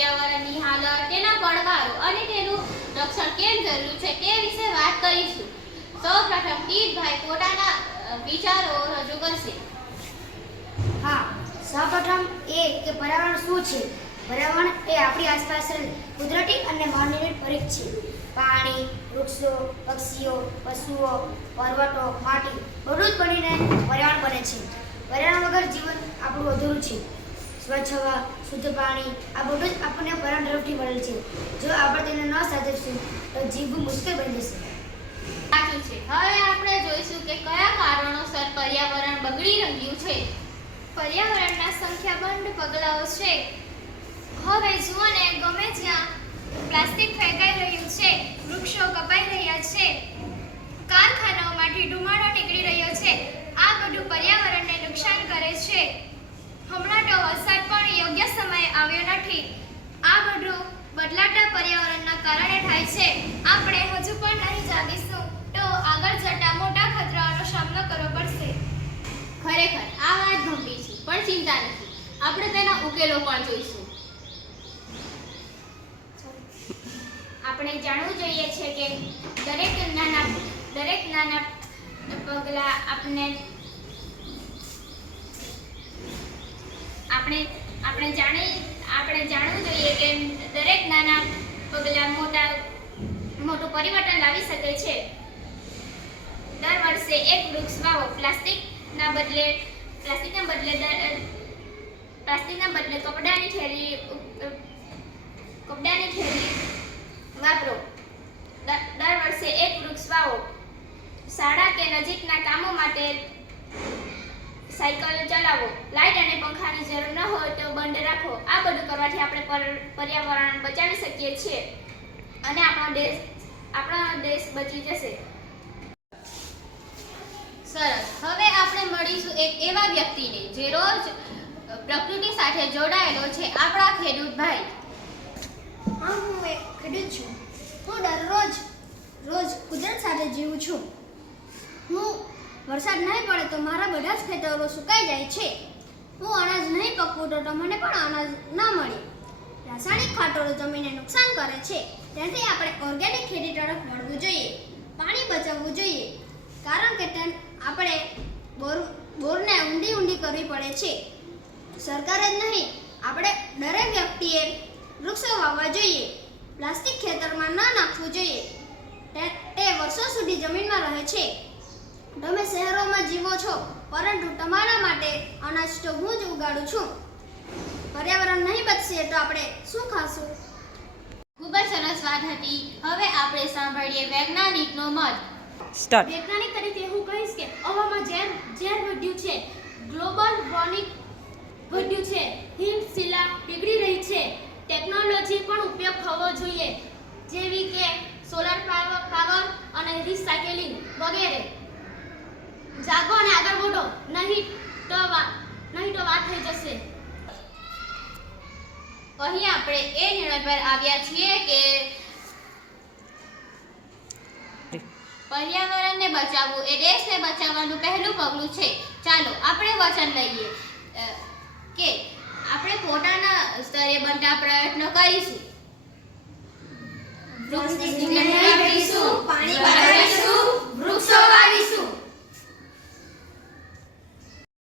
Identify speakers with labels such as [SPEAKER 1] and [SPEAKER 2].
[SPEAKER 1] પર્યાવરણની હાલત, તેના પડકારો અને તેનું રક્ષણ કેમ જરૂર છે તે વિશે વાત કરીશું. સૌપ્રથમ ટીટભાઈ પોતાના વિચારો રજૂ કરશે.
[SPEAKER 2] હા, સૌપ્રથમ એ કે પર્યાવરણ શું છે? પર્યાવરણ એ આપણી આસપાસ કુદરતી અને માનવીય પરિક છે. પાણી, વૃક્ષો, પક્ષીઓ, પશુઓ, પર્વતો, માટી બધું જ બનીને પર્યાવરણ બને છે. પર્યાવરણ વગર જીવન આપણું અધૂરું છે. સ્વચ્છ હવા શુદ્ધ પાણી, આ બધું જ આપણને પર્યાવરણ તરફથી મળે છે. જો આપણે તેને ન સાચવીશું, તો જીવવું મુશ્કેલ બની જશે.
[SPEAKER 1] સાચું છે. હવે આપણે જોઈશું કે કયા કારણોસર પર્યાવરણ બગડી રહ્યું છે.
[SPEAKER 3] પર્યાવરણના સંખ્યાબંધ પગલાઓ છે. હવે જુઓ ને ગમે જ્યાં પ્લાસ્ટિક ફેંકાઈ રહ્યું છે, વૃક્ષો કપાઈ રહ્યા છે, કારખાનાઓમાંથી ધુમાડો નીકળી રહ્યો છે. આ બધું પર્યાવરણને નુકસાન કરે છે હમણાં તો વરસાદ પણ યોગ્ય સમયે આવ્યો આ બધું બદલાતા પર્યાવરણના કારણે થાય છે. આપણે હજુ પણ નહીં જાગીશું તો આગળ જતા મોટા ખતરાનો સામનો કરવો પડશે.
[SPEAKER 1] ખરેખર આ વાત ગંભીર છે, પણ ચિંતા નથી. આપણે તેના ઉકેલો પણ જોઈશું.
[SPEAKER 3] આપણે જાણવું જોઈએ છે કે દરેક નાના દરેક નાના પગલા આપણે આપણે આપણે જાણી, આપણે જાણવું જોઈએ કે દરેક નાના પગલા મોટા, મોટું પરિવર્તન લાવી શકે છે. દર વર્ષે એક વૃક્ષ વાવો. પ્લાસ્ટિકના બદલે પ્લાસ્ટિકના બદલે પ્લાસ્ટિકના બદલે કપડાની થેલી કપડાની થેલી વાપરો. દર વર્ષે એક વૃક્ષ વાવો. શાળા કે નજીકના કામો માટે સાયકલ ચલાવો. લાઇટ અને પંખાની જરૂર ન હોય તો બંધ રાખો. આ બધું કરવાથી આપણે પર્યાવરણ બચાવી શકીએ છીએ. અને આપણો દેશ આપણો દેશ બચી જશે.
[SPEAKER 1] સરસ. હવે આપણે મળીશું એક એવા વ્યક્તિને જે રોજ પ્રકૃતિ સાથે જોડાયેલો છે આપણા ખેડૂત ભાઈ.
[SPEAKER 2] હા હું એક ખેડૂત છું. હું દરરોજ રોજ કુદરત સાથે જીવું છું. હું વરસાદ નહીં પડે તો મારા બધા જ ખેતરો સુકાઈ જાય છે. હું અનાજ નહીં પકવું તો મને પણ અનાજ ના મળે. રાસાયણિક ખાતરો જમીનને નુકસાન કરે છે. તેથી આપણે ઓર્ગેનિક ખેતી તરફ વળવું જોઈએ. પાણી બચાવવું જોઈએ. કારણ કે તેમ આપણે બોર, બોરને ઊંડી ઊંડી કરવી પડે છે. સરકારે જ નહીં, આપણે દરેક વ્યક્તિએ વૃક્ષો વાવવા જોઈએ. પ્લાસ્ટિક ખેતરમાં ન નાખવું જોઈએ. તે તે વર્ષો સુધી જમીનમાં રહે છે. તમે શહેરોમાં જીવો છો પરંતુ તમારા માટે અનાજ તો હું જ ઉગાડું છું. પર્યાવરણ નહીં બચશે તો આપણે શું ખાશું?
[SPEAKER 1] ખૂબ જ સરસ વાત હતી. હવે આપણે સાંભળીએ વૈજ્ઞાનિકનો મત.
[SPEAKER 4] સ્ટાર્ટ.
[SPEAKER 3] વૈજ્ઞાનિક તરીકે હું કહીશ કે હવામાં ઝેર ઝેર વધ્યું છે. ગ્લોબલ વોર્મિંગ વધ્યું છે. હિમશિલા પીગળી રહી છે. ટેકનોલોજી પણ ઉપયોગ થવો જોઈએ. જેવી કે સોલાર પાવર પાવર અને રિસાયકલિંગ વગેરે. વધો નહીં તો નહીં તો વાત થઈ જશે.
[SPEAKER 1] અહીં આપણે એ નિર્ણય પર આવ્યા છીએ કે પર્યાવરણને બચાવવું એ દેશને બચાવવાનું પહેલું પગલું છે. ચાલો આપણે વચન લઈએ. કે આપણે પોતાના સ્તરે બનતા પ્રયત્નો કરીશું. વાવીશું.